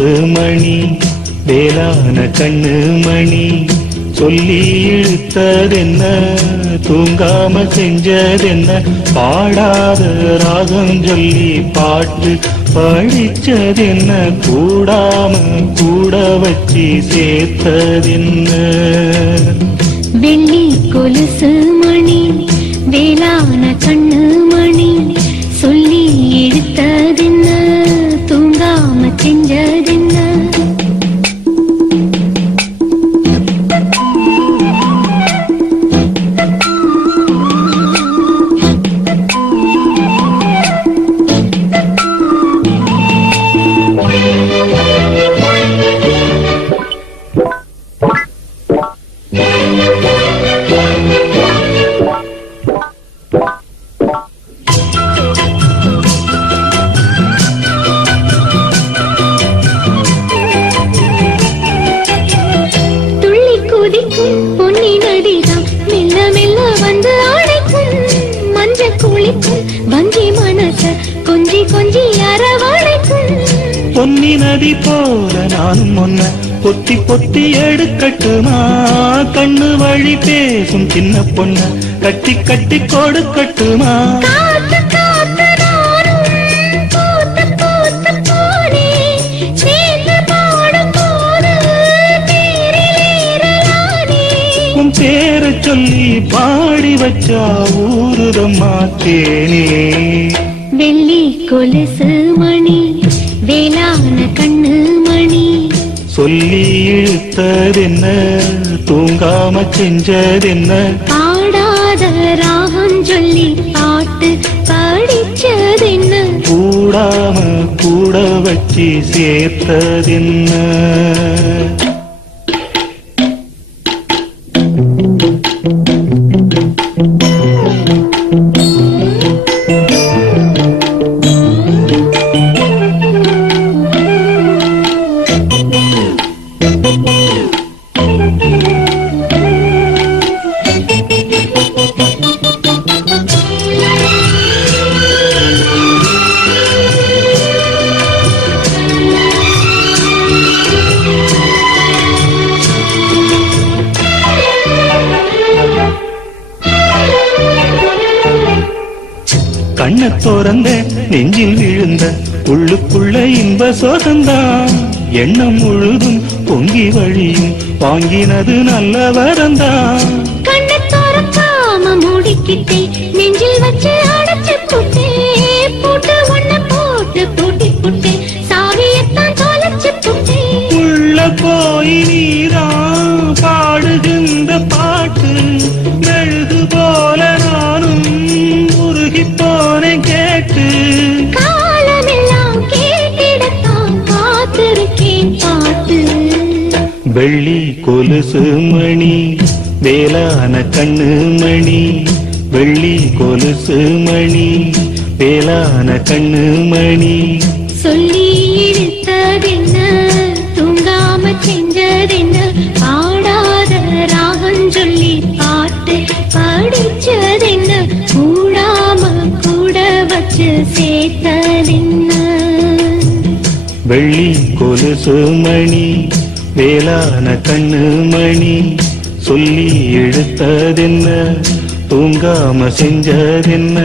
கொலுசு மணி வேளான கண்ணு மணி சொல்லி இழுத்ததென்ன தூங்காம செஞ்சதென்ன பாடாத ராகம் சொல்லி பாட்டு படிச்சதென்ன கூடாம கூட வச்சு சேர்த்ததென்ன வெள்ளி கொலுசு மணி வேளான கண்ணு மணி சொல்லி இழுத்ததென்ன தூங்காம செஞ்சதென்ன பொன்னி நதிதான் மெல்ல மெல்ல வந்து அழைக்கும் மஞ்ச குளிக்கும் வஞ்சி மனச கொஞ்சி கொஞ்சி அரவணைக்கும் பொன்னி நதி போல நானும் ஒன்ன பொத்தி பொத்தி எடுக்கட்டுமா கண்ணு வழி பேசும் சின்ன பொண்ண கட்டி கட்டி கொடுக்கட்டுமா பேர சொல்லி பாடி வச்சா ஊருதம்மா தேனே வெள்ளி கொலுசு மணி வேளான கண்ணு மணி சொல்லி இழுத்ததென்ன தூங்காம செஞ்சதென்ன பாடாத ராகம் சொல்லி பாட்டு படிச்சதென்ன கூடாம கூட வச்சு சேர்த்ததென்ன கண்ண தோறந்த நெஞ்சில் விழுந்த உள்ளுக்குள்ள இன்ப சோகந்தான் எண்ணம் முழுதும் பொங்கி வழியும் வாங்கினது நல்ல வரந்தான் கண்ண தோறக்காம மூடிக்கிட்டே நெஞ்சில் வச்சு அடைச்சு புட்டே போட்டு ஒண்ணு போட்டு பூட்டி புட்டே சாவியத்தான் தொலைச்சு புட்டே உள்ள போய் நீதான் பாடுகின்ற பாட்டு மெழுகு போல நானும் உருகி போனேன் கேட்டு காலமெல்லாம் கேட்டிடத்தான் காத்திருக்கேன் பாட்டு வெள்ளி கொலுசு மணி வேளான கண்ணு மணி வெள்ளி கொலுசு மணி வேளான கண்ணு மணி சொல்லி இழுத்ததென்ன தூங்காம செஞ்சதென்ன பாடாத ராகம் சொல்லி பாட்டு படிச்சதென்ன கூடாம கூட வச்சு சேர்த்ததென்ன வெள்ளி கொலுசு மணி வேளான கண்ணு மணி சொல்லி இழுத்ததென்ன தூங்காம செஞ்சதென்ன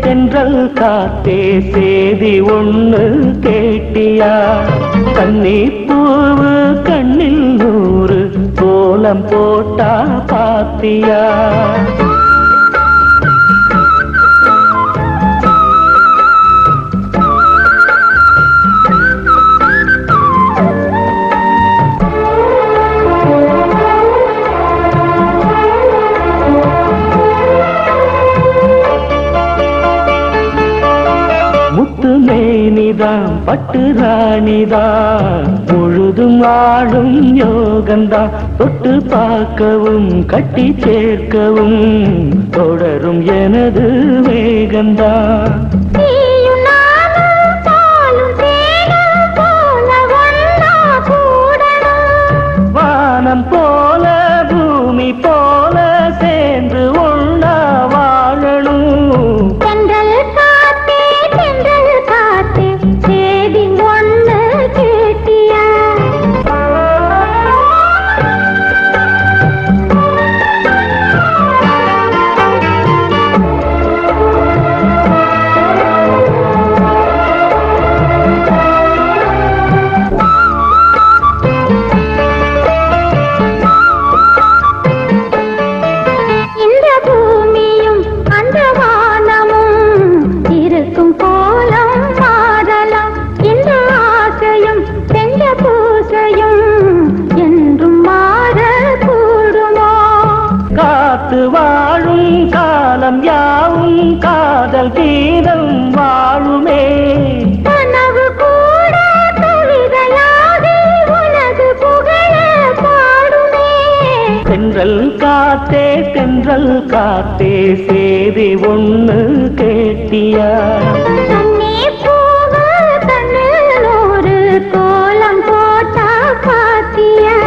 தென்றல் காத்தே சேதி ஒண்ணு கேட்டியா கண்ணீர் பூவு கண்ணில் நூறு கோலம் போட்டா பாத்தியா பட்டு ராணிதான் முழுதும் ஆளும் யோகந்தா தொட்டு பார்க்கவும் கட்டி சேர்க்கவும் தொடரும் எனது வேகந்தா வானம் போல பூமி போல சேர்ந்து ஒண்ணா வாழணும் தென்றல் காத்தே சேதி ஒண்ணு கேட்டியா வாழும் காலம் யாவும் காதல் கீதம் வாழுமே கனவு கூட கவிதையாகி உனது புகழ பாடுமே தென்றல் காத்தே சேதி ஒண்ணு கேட்டியா தண்ணி பூவ கண்ணில் ஒரு கோலம் போட்டா பாத்தியா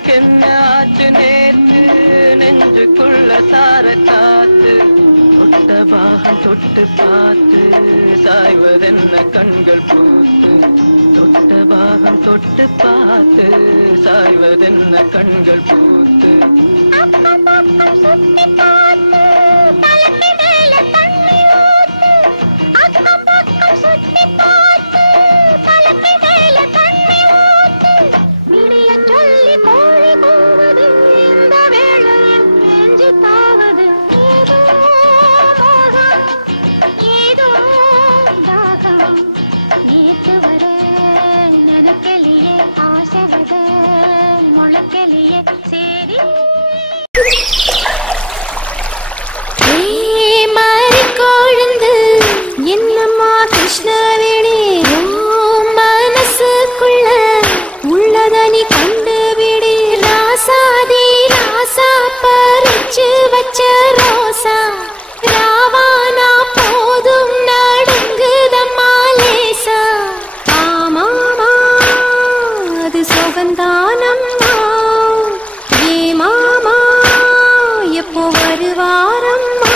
எனக்கென்ன ஆச்சு நேற்று நெஞ்சுக்குள்ள சார காத்து தொட்ட பாகம் தொட்டு பார்த்து சாய்வதென்ன கண்கள் பூத்து தொட்ட பாகம் தொட்டு பார்த்து சாய்வதென்ன கண்கள் பூத்து சுத்தி பார்த்து தலைக்கு மேல தண்ணி ஊத்து அக்கம் பக்கம் சுத்தி பார்த்து தலைக்கு மேல தண்ணி ஊத்து விடிய சொல்லி கோழி கூவுது இந்த வேளையில் நெஞ்சு தாவது ஏதோ மோகம் ஏதோ தாகம் நேற்று வர நினைக்கலையே ஆசை வர முளைக்கலையே சரி என்னம்மா கிருஷ்ணவேணி மனசுக்குள்ள உள்ளதனி கண்டுபிடி ராசாதி ராசா பறிச்சு வச்ச ரோசா ராவானா போதும் நடுங்குதம்மா லேசா ஆமாமா அது சுகந்தானம்மா ஏ மாமா எப்போ வருவாரம்மா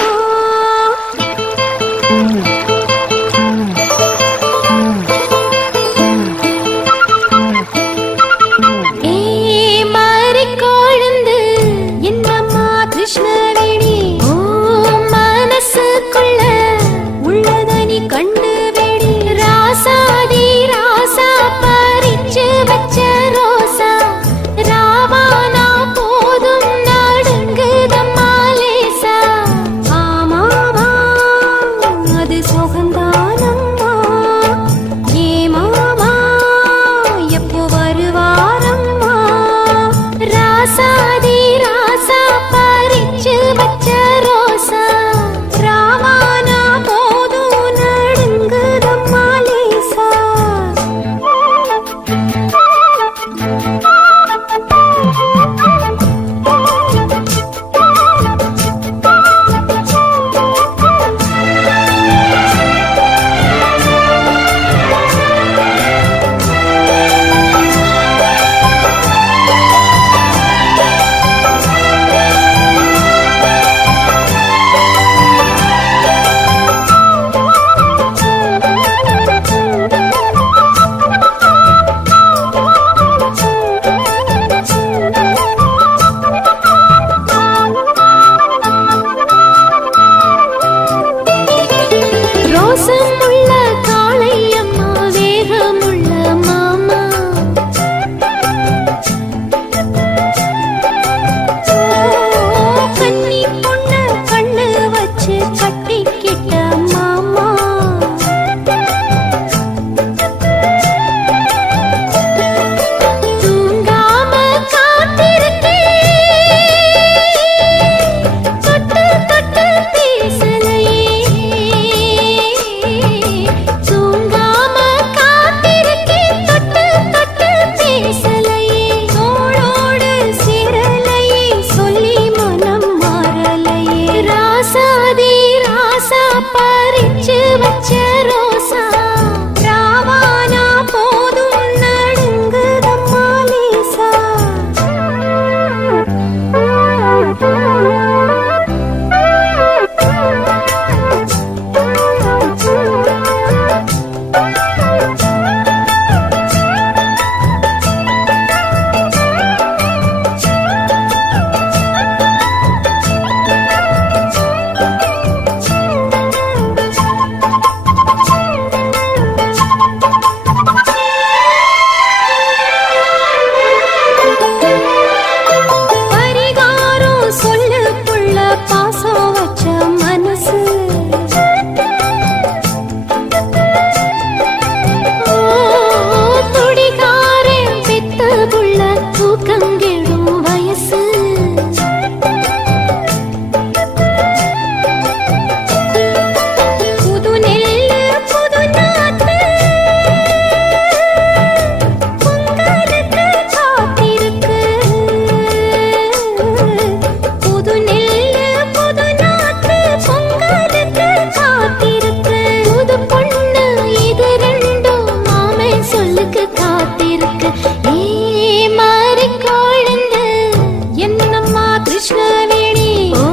கிருஷ்ணவேணி ஓ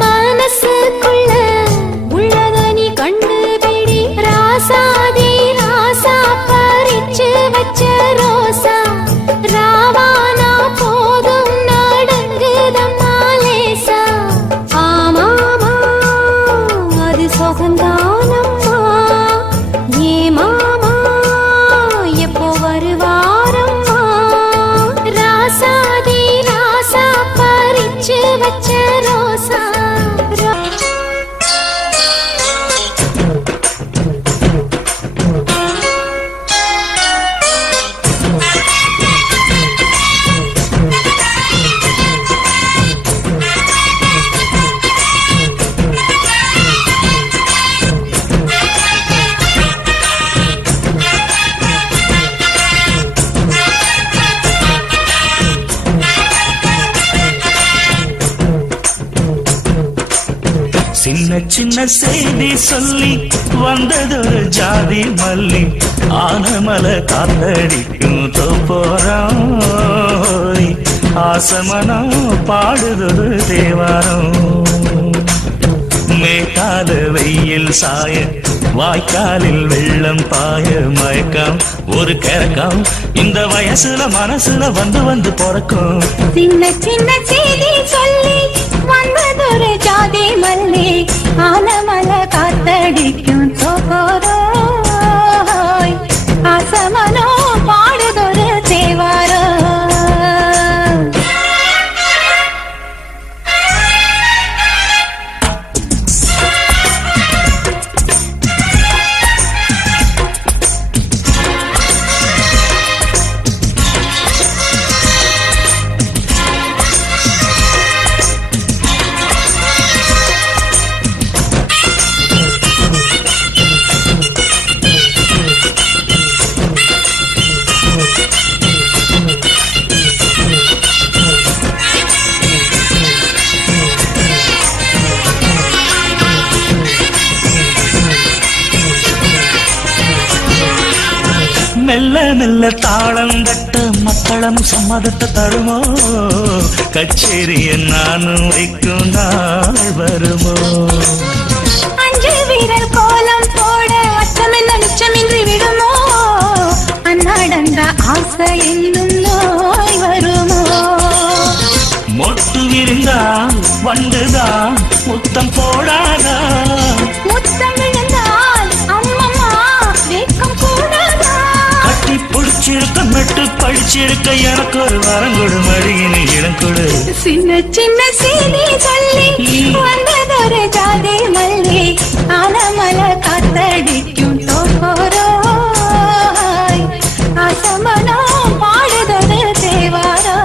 மனசுக்குள்ள உள்ளத நீ கண்டுபிடி ராசாதி ராசா பறிச்சு வச்ச ரோசா ராவானா போதும் நடுங்குதம்மா லேசா ஆமாமா அது சொகந்தானம்மா ஏ மாமா எப்போ வருவாரம்மா ராசாதி ராசா பறிச்சு வச்ச ரோசா சின்ன சின்ன செய்தி சொல்லி வந்ததொரு ஜாதி மல்லி ஆனமல காத்தடிக்கும் தோப்போரம் ஆசமனம் பாடுதொரு தேவாரம் மேட்டாத வெயில் சாய வாய்க்காலில் வெள்ளம் பாய மயக்கம் ஒரு கிறக்கம் இந்த வயசுல மனசுல வந்து வந்து பிறக்கும் சின்ன சின்ன செய்தி சொல்லி வந்ததொரு ஜாதி மல்லி ஆலமல காத்தடிக்கும் தோப்போரோ ஆசமனோ பாடுதொரு தேவாரோ மெல்ல மெல்ல தாளம் தட்ட மக்களும் சம்மதத்தை தருமோ கச்சேரிய நானும் வைக்கும் நாள் வருமோ அஞ்சு வீரர் கோலம் போட அச்சமென்ன நிச்சமின்றி விடுமோ அன்னாடந்த ஆசை என்னும் நோய் வருமோ மொட்டு விரிந்தால் வண்டுதான் முத்தம் போடாதா முத்தம் விழுந்தால் அம்மம்மா வேக்கம் கூடாதா கட்டி பிடிச்சிருக்க மெட்டு படிச்சிருக்க எனக்கு ஒரு வரம் கொடு மடியினி இடம் கொடு சின்ன சின்ன செய்தி சொல்லி வந்ததொரு ஜாதி மல்லி ஆனமல காத்தடிக்கும் தோப்போரோ ஆசமனோ பாடுதொரு தேவாரோ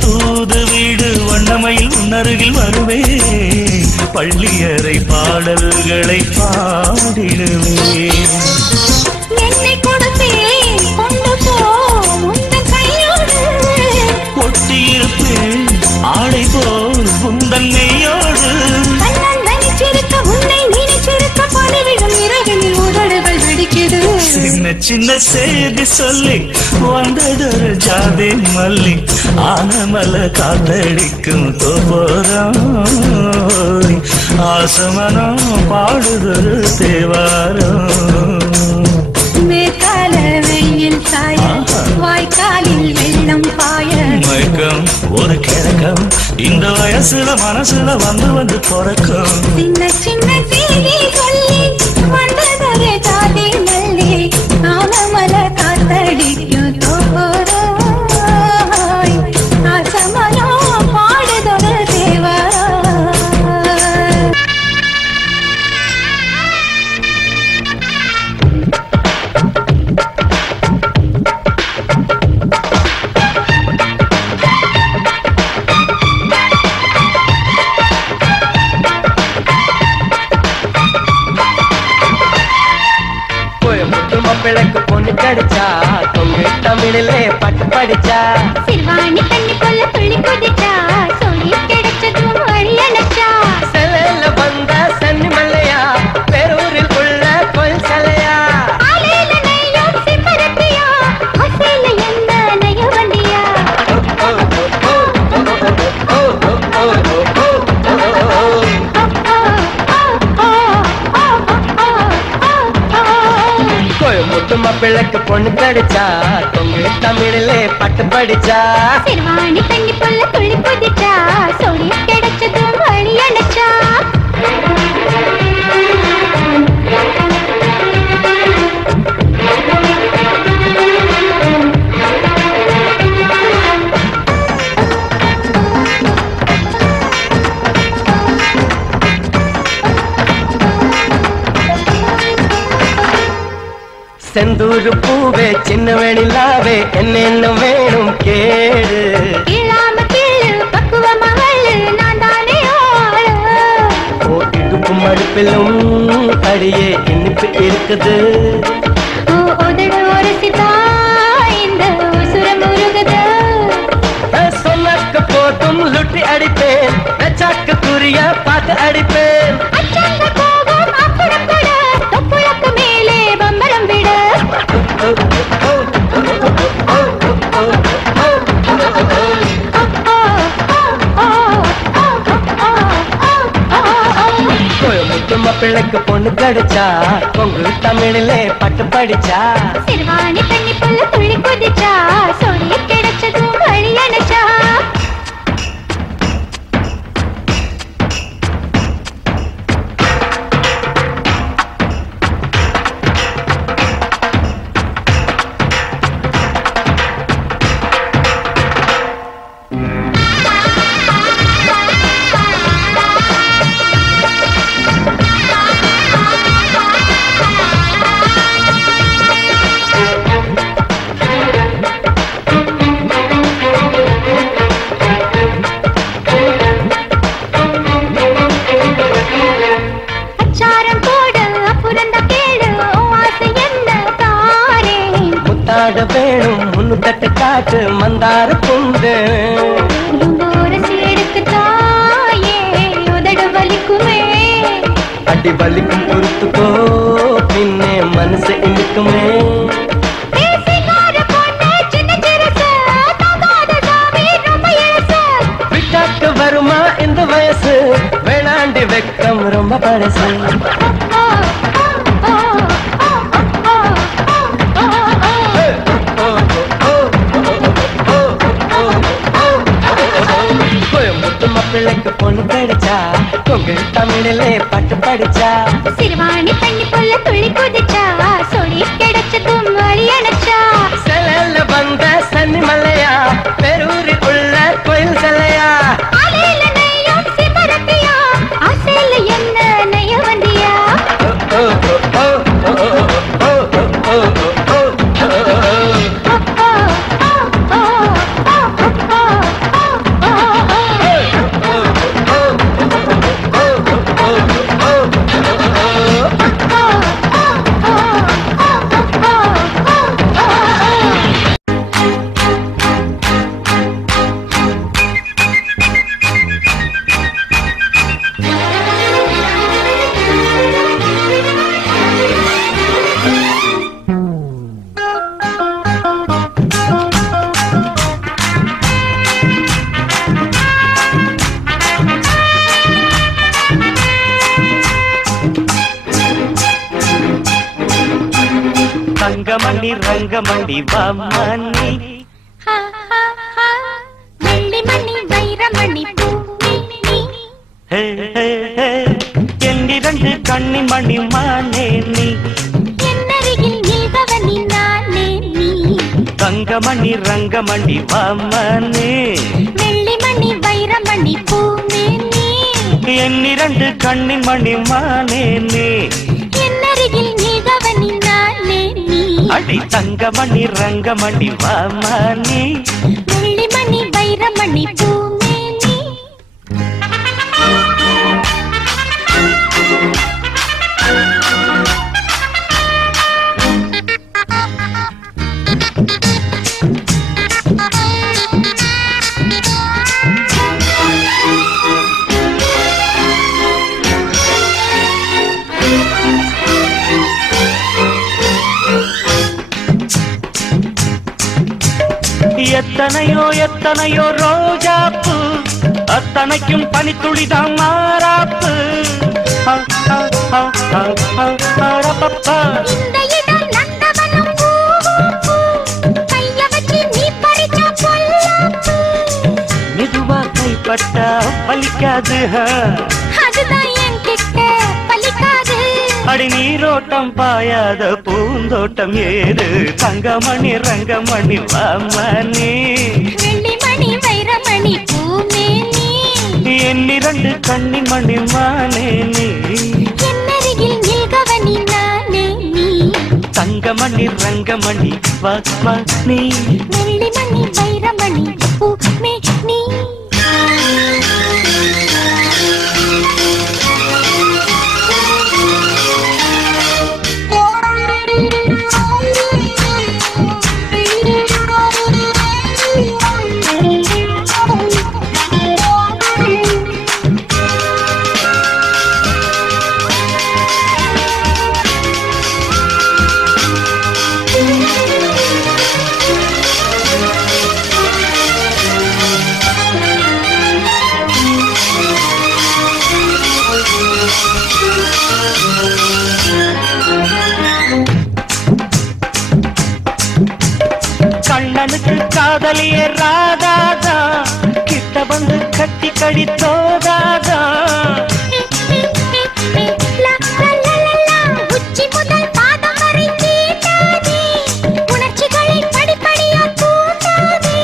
தூது வீடு வண்ணமையில் உன்னருகில் வருவே பள்ளியறை பாடல்களை பாடிடுவே என்னை கொடுத்தேன் கொண்டு போ உந்தன் கையோடு ஒட்டியிருப்பேன் ஆடை போல் உந்தன் நெய்யோடு நினைச்சிருக்க உன்னை நினைச்சிருக்க பணிவிடும் இரவினில் உதடுகள் வெடிக்குது சின்ன சின்ன செய்தி சொல்லி வந்ததொரு ஜாதி மல்லி ஆனமல காத்தடிக்கும் தோப்போரம் ஆசமனம் பாடுதொரு தேவாரம் மேற்கால வெயில் சாய வாய்க்காலில் வெள்ளம் பாய மயக்கம் ஒரு கிறக்கம் இந்த வயசுல மனசுல வந்து வந்து பிறக்கும் சின்ன சின்ன செய்தி சொல்லி வந்ததொரு ஜாதி மல்லி ஆனமல காத்தடிக்கும் தோப்போரோ ஆசமனோ பாடுதொரு மாப்பிள்ளைக்கு பொண்ணு கிடைச்சா தொங்கு தமிழிலே பட்டு படிச்சா சிறுவாணி தண்ணி போல துள்ளி குதிச்சா சொல்லி கிடைச்சதும் வழி அணைச்சா செலையில வந்த சன்னி மல்லையா பேரூரில் உள்ள கோயில் சிலையா ஆலையில நெய்யும் சிம்மரத்தியா அசையில என்ன நெய்ய வண்டியா கோயம்புத்தூர் மாப்பிள்ளைக்கு பொண்ணு கிடைச்சா தொங்கு தமிழிலே பட்டு படிச்சா சிறுவாணி தண்ணி போல துள்ளி குதிச்சா சொல்லி கிடைச்சதும் வழி அணைச்சா செந்தூரு பூவே சின்ன வேணிலாவே என்ன வேணும் கேடு இல்லாம கீழு பக்குவ மகளு நான் தானே ஆளு ஓ இடுப்பும் அடுப்பிலும் அடியே இனிப்பு இருக்குது உதடு ஒரு சிதா இந்த உசுரம் உருகுது சொன்னாக்க போதும் லுட்டி அடிப்பேன் வெச்சாக்கு குறிய பார்த்து அடிப்பேன் அச்சங்க போகும் அப்புறம் கூட தொப்புளுக்கு மேலே பம்பரம் விட கோயம்புத்தூர் மாப்பிள்ளைக்கு பொண்ணு கிடைச்சா பொங்கு தமிழிலே பட்டு படிச்சா சிறுவாணி தண்ணி புல்ல துள்ளி குதிச்சா சொல்லி கிடைச்சதும் வழி அணைச்சா வேணும் முன்னு தட்டு காட்டு மந்தார புண்டு உதடு வலிக்குமே அடி வலிக்கும் பொறுத்துக்கோ பின்னே மனசு இனிக்குமே விட்டாக்கு வருமா இந்த வயசு வேளாண்டி வெக்கம் ரொம்ப பழசு மாப்பிள்ளைக்கு பொண்ணு கிடைச்சா கொங்கு தமிழிலே பட்டு படிச்சா சிறுவாணி தண்ணி புல்ல துள்ளி குதிச்சா சொல்லி கிடைச்சதும் வழி அணைச்சா செலையில வந்த சன்னி மல்லையா பேரூரில் உள்ள கோயில் சிலையா ஆலையில நெய்யும் சிம்மரத்தியா அசையில என்ன நெய்ய வண்டியா ரங்கமணி ரங்கமணி வாமணி வெள்ளி மணி வைரமணி என்னிரண்டு கண்ணி மணி மானே நீ என்னருகில் நீதவனி நானே நீ தங்கமணி ரங்கமணி வாமணி வெள்ளி மணி வைரமணி பூமே நீ என்னிரண்டு கண்ணி மணி மானே நீ என்னருகில் நீதவனி நானே நீ அடி தங்கமணி ரங்கமணி வாமணி வெள்ளி மணி வைரமணி பூமே நீ எத்தனையோ எத்தனையோ ரோஜாப்பு அத்தனைக்கும் பனித்துளிதான் மாறாப்பு. இந்த இடம் நந்தவனம் பூ, கைய வச்சு நீ பறிச்சா பொல்லாப்பு. மெதுவா கைப்பட்டா பலிக்காது, அதுதான் என் கிட்ட பலிக்காது. அடி நீரோட்டம் பாயாத பூந்தோட்டம் ஏது, தங்கமணி ரங்கமணி வாமணி, வெள்ளிமணி வைரமணி பூமேனி, என்னிரண்டு கண்ணிமணி மானே நீ, என்னருகில் நில்கவனி நானே நீ, தங்கமணி ரங்கமணி வாமணி, வெள்ளிமணி வைரமணி பூமேனி. கண்ணனுக்கு காதலிய ராதாதா, கிட்ட வந்து கட்டி கடித்தோதாதா. உச்சி முதல் பாதம் வரை தீட்டாதே, உணர்ச்சிகளை படிப்படியா தூண்டாதே.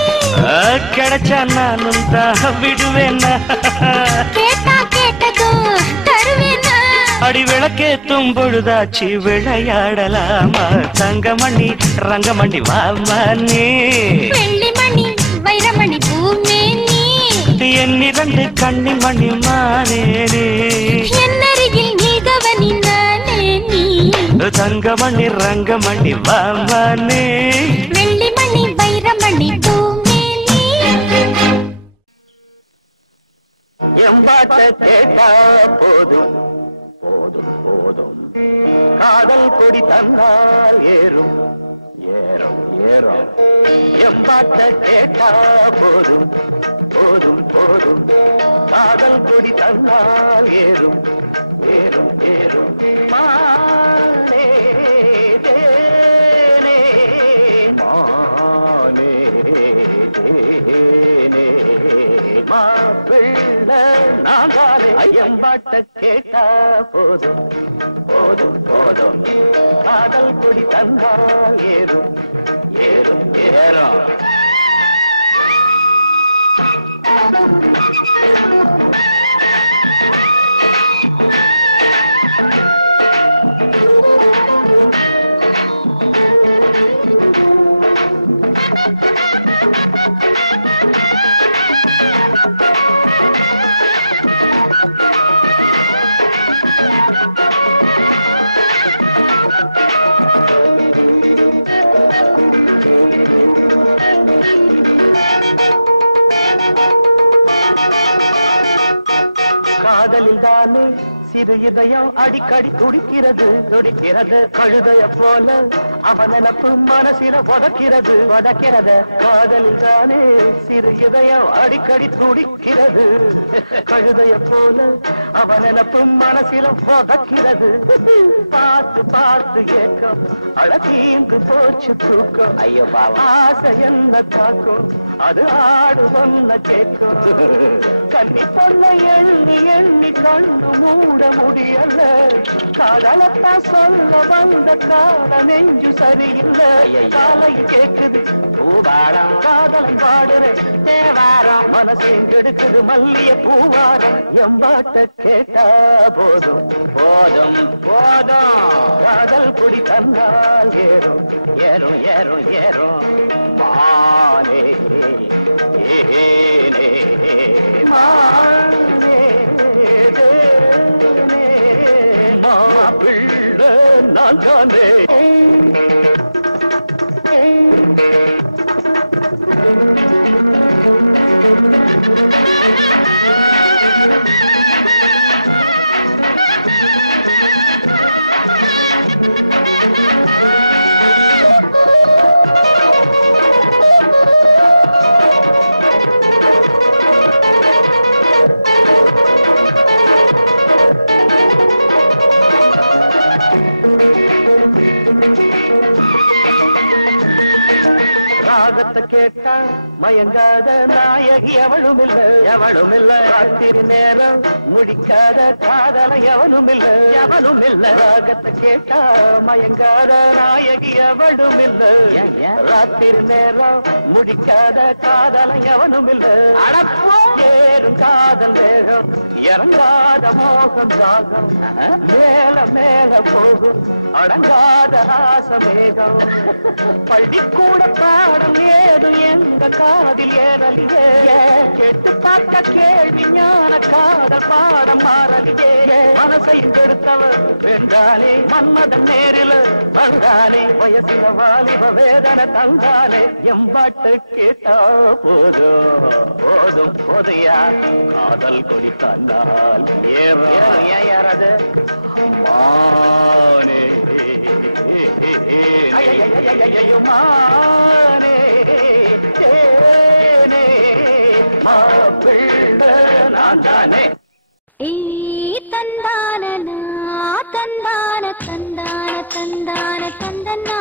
கிடைச்சா நானும் தான் விடுவேனா, கேட்டா கேட்டதோ தருவேனா. அடி விளக்கேத்தும் பொழுதாச்சு விளையாடலாமா, தங்கமணி ரங்கமணி வாமணி, வெள்ளிமணி வைரமணி பூமேனி, என்னிரண்டு கண்ணிமணி மானே நீ, என்னருகில் நீகவனி நானே நீ, தங்கமணி ரங்கமணி வாமணி, வெள்ளிமணி வைரமணி பூமேனி. எம்பாட்ட கேட்டா போதும் போதும் போதும், காதல் கொடி தந்தால் ஏறும் ஏறும் ஏறும். எம்பாட்ட கேட்டா போதும் போதும் போதும், காதல் கொடி தந்தால் ஏறும் ஏறும் ஏறும். மானே தேனே மானே தேனே மாப்பிள்ளை நாங்காலே, ஐயம்பாட்ட கேட்டா போதும் போதும் போதும், காதல் கொடி தந்தால் ஏறும் ஏறும் ஏறும். காதலில் தானே சிறு இதயம் அடிக்கடி துடிக்கிறது துடிக்கிறது, கழுதைய போல அவன் நினப்பு மனசில உதக்கிறது உதக்கிறது. காதலில் தானே சிறு இதயம் அடிக்கடி துடிக்கிறது, கழுதைய போல அவன் நினப்பு மனசில உதக்கிறது. பார்த்து பார்த்து ஏக்கம் அழகீந்து போச்சு தூக்கம், ஐயோ ஆசை என்ன காக்கும் அது ஆடு ஒன்ன கேட்கும். கண்ணி பொண்ண எண்ணி எண்ணி கண்ணு மூட முடியல, காதலத்தா சொல்ல வந்த கால நெஞ்சு சரியில்லை. காலையில் கேக்குது பூவாரம் காதல் பாடுறேன் தேவாரம், மனசையும் கெடுக்குது மல்லிய பூவாரம். எம்பாட்ட கேட்டா போதும் போதும் போதும், காதல் குடி தந்தால் ஏறும் ஏறும் ஏறும் ஏறும். மானே ஏனே மானே தேனே மாப்பிள்ளை நாங்காலே. ராகத்தை கேட்டா மயங்காத நாயகி எவளும் இல்ல ராத்திரி நேரம் முடிக்காத காதல எவனும் இல்ல ராகத்தை கேட்டா மயங்காத நாயகி எவளும் இல்ல ராத்திரி நேரம் முடிக்காத காதல எவனும் இல்ல ஏறும் காதல் வேகம் இறங்காத மோகம் ராகம் மேல மேல போகும் அடங்காத ஆசமேகம் பள்ளிக்கூட பாடம் ஏதும் எங்க காதில் ஏறலியே கேட்டு பார்க்க கேள்வி ஞான காதல் பாடம் மாறலியே மனசையும் கெடுத்தவர் வென்றானே மன்மதன் நேரில் வந்தானே வயசில வாலிப வேதனை தந்தானே எம்பாட்டு கேட்டா போதும் போதையா காதல் கொடி தந்தால் ஏறது மானே மானே மாப்பிள்ளை நான் தானே தந்தான தந்தான தந்தான தந்தான தந்தனா